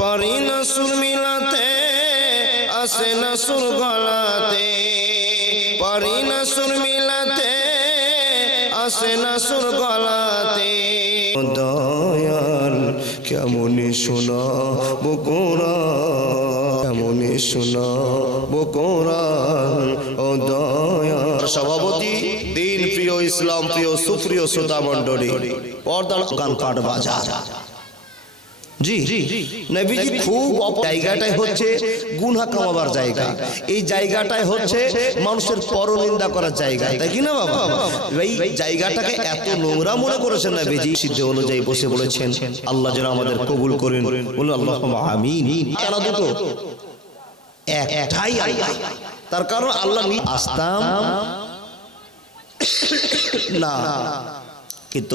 পারি না সুর মিলাতে, আসে না সুর গলাতে, পারি না সুর মিলাতে, আসে না সুর গলাতে। দয়াল কেমনি শোনাবো কোরআন, কেমনি শোনাবো কোরআন ও দয়াল। সভাপতি, দিন প্রিয়, ইসলাম প্রিয়, সুপ্রিয় শ্রোতা মণ্ডলী, পর্দার গান পাঠ বাজা। জি, নবীজি খুব জায়গাটাই হচ্ছে গুনাহ কামাবার জায়গা, এই জায়গাটাই হচ্ছে মানুষের পরনিন্দা করার জায়গা, তাই কি না বাবা? এই জায়গাটাকে এত নোংরা মনে করেছেন নবীজি, সিদ্ধ অনুযায়ী বসে বলেছেন আল্লাহ যেন আমাদের কবুল করেন, বলুন আল্লাহুম্মা আমিন। কেন দুটো? একটাই আল্লাহ, তার কারণ আল্লাহ আসতাম না, কিন্তু